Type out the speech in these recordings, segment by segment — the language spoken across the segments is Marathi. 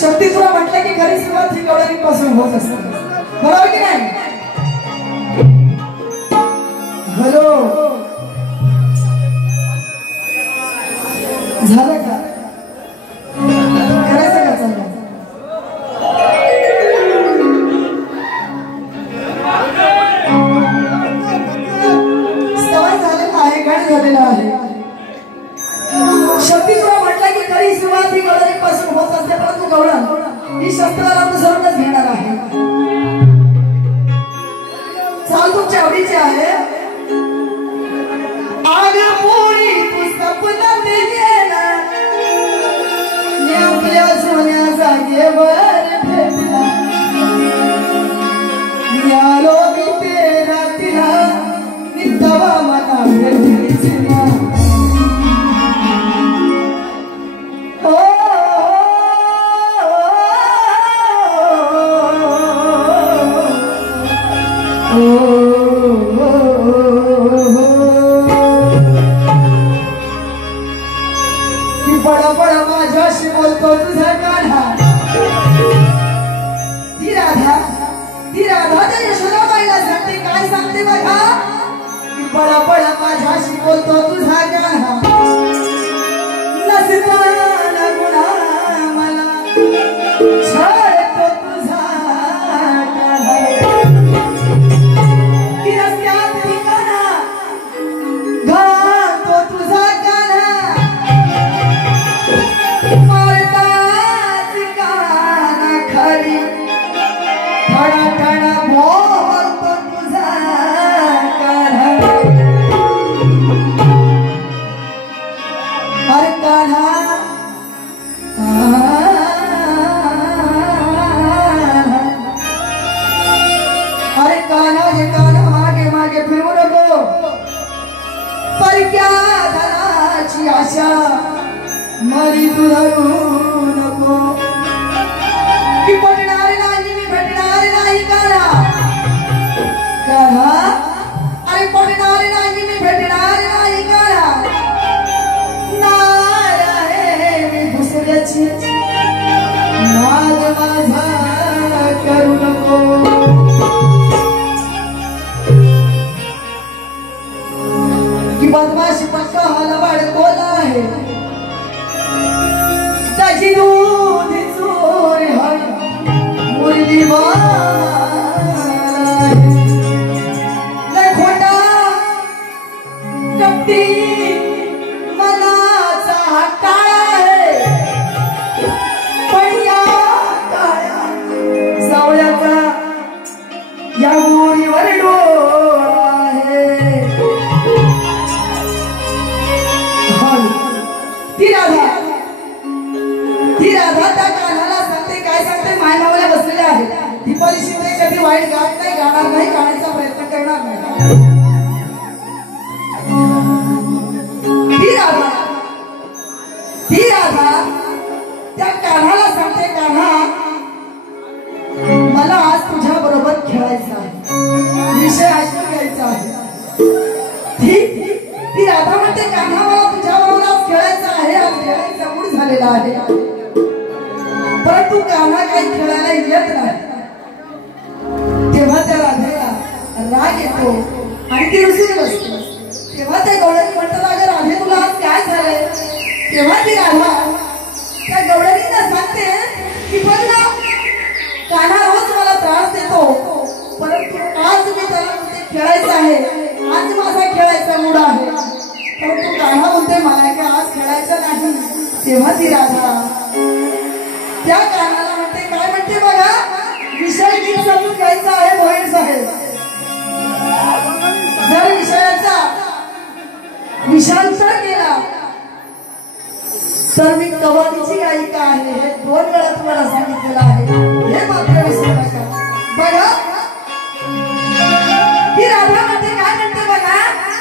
शक्ती तुला म्हटलं की खरी सुरुवात ही गवळणीपासून होत असते, बरोबर की नाही? हॅलो, झालं का? करायचं का? चाललं सवय झालेला आहे, गाडी झालेला आहे. शक्ती तुला म्हटलं की खरी सुरुवात ही गवळणीपासून होत असते, परंतु गवळण ही शस्त्राला अनुसरूनच घेणार आहे. चाल तुमच्या आवडीची आहे. आग पोळी तू सपनात गेला, आपल्या सोन्या जागेवर भेटला, आलो मी तेरा तिला नितवा मला भेटलीच ना. बडा बडा माझ्याशी बोलतो तुझा काढा. ती राधा त्या यशोदाबाईला सांगते, काय सांगते बघा, की बडा बडा माझ्याशी बोलतो तुझा काढा, नसताना गुणा मला छळतो तुझा काढा. की रस्त्यात ठिकाणा घालतो तुझा काढा, मारतात काना खाली ठणा ठणा बोलतो तुझा कान्हा. अरे कान्हा, अरे कान्हा रे कान्हा, मागे मागे फिरू नको, परक्या धनाची आशा मरी तू धरू नको. की पटणार नाही मी, भेटणार नाही कान्हा. कान्हा, अरे पटणार नाही मी, भेटणार नाही कान्हा. नार आहे मी दुसऱ्याची, नाद माझा करू नको. की बदमाशी पक्का हलवाड कोला आहे, त्याची दूध चोर हाय मुरली लय खोटा कपटी मनाचा काळा आहे, पण या काळ्या सावळ्याचा या गोरीवर डोळा आहे. ती राधा त्या कान्हाला सांगते, काय सांगते, मायमावल्या बसलेल्या आहे. दीपाली शिंदे कधी वाईट गात नाही, गाणार नाही, गाण्याचा प्रयत्न करणार नाही. ती राधा त्या कान्हाला सांगते, कान्हा मला आज तुझ्या बरोबर खेळायचं आहे, विषय ऐकून घ्यायचा आहे. ती राधा म्हणते, कान्हा मला तुझ्या बरोबर आज खेळायचं आहे, आज खेळायचा मूड झालेला आहे, परंतु कान्हा काही खेळायला येत नाही. तेव्हा त्या राधेला राग येतो आणि ती रुसून बसते. तेव्हा त्या गवळणी म्हणतात, अगं राधे तुला आज काय झालंय? तेव्हा ती राधा त्या गवळणीला सांगते की बघ ना, कान्हा रोज मला त्रास देतो, परंतु आज मी त्याला म्हणते खेळायचं आहे, आज माझा खेळायचा मूड आहे, परंतु कान्हा म्हणते मला का आज खेळायचं नाही. तेव्हा ती राधा त्या कान्हाला म्हणते, काय म्हणते बघा, विषय नीट समजून घ्यायचा आहे भोईर साहेब. जर विषयाचा विषयांतर केला तर मी कवालीची गायिका आहे, हे 2 वेळा तुम्हाला सांगितलेलं आहे, हे मात्र विसरू नका. बघा ती राधा म्हणते, काय म्हणते बघा,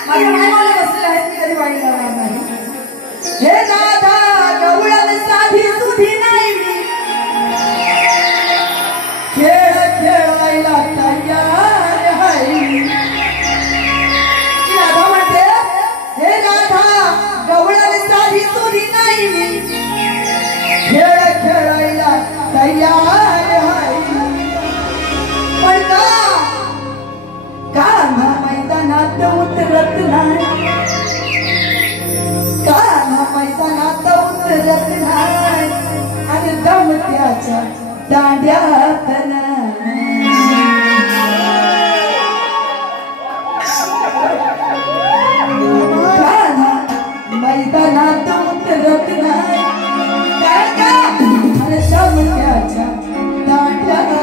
माझ्या मायवाला बसलेले आहेत, मी कधी वाईट करणार नाही. हे राधा गवळण साधी सुधी नाही मी, खेळ खेळायला तयार आहे. ती राधा म्हणते, हे राधा गवळण साधी सुधी नाही मी, खेळ खेळायला समक्याच्या दांड्यात मैदानात उतरत नाही अरे समक्याच्या दांड्यात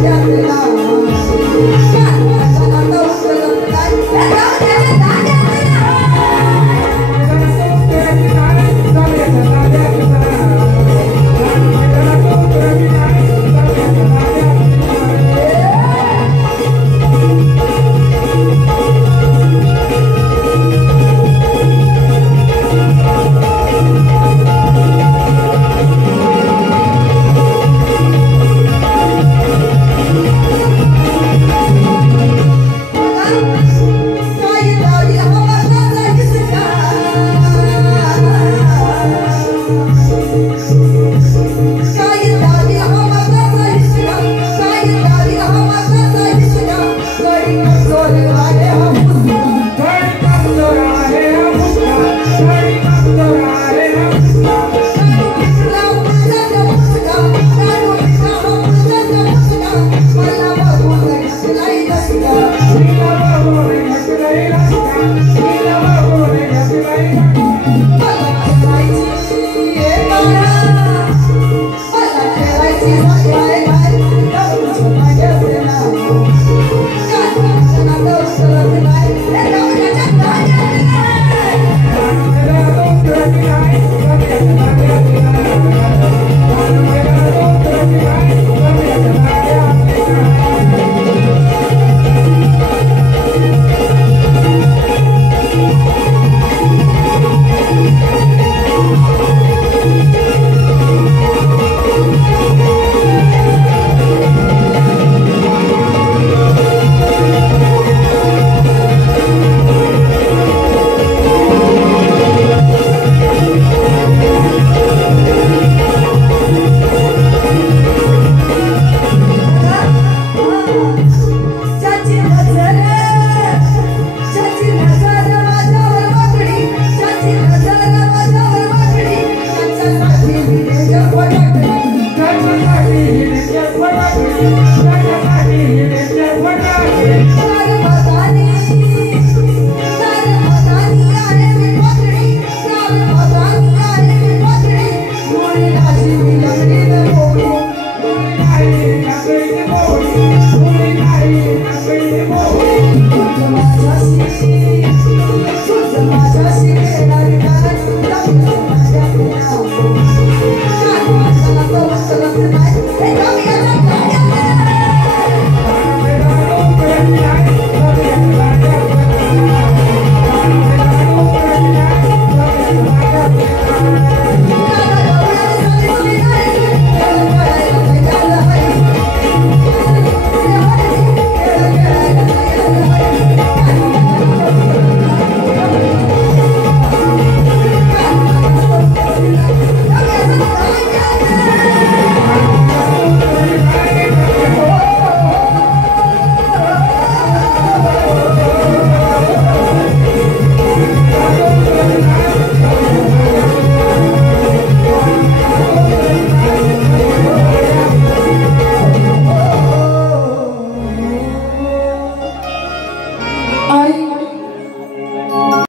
Yeah.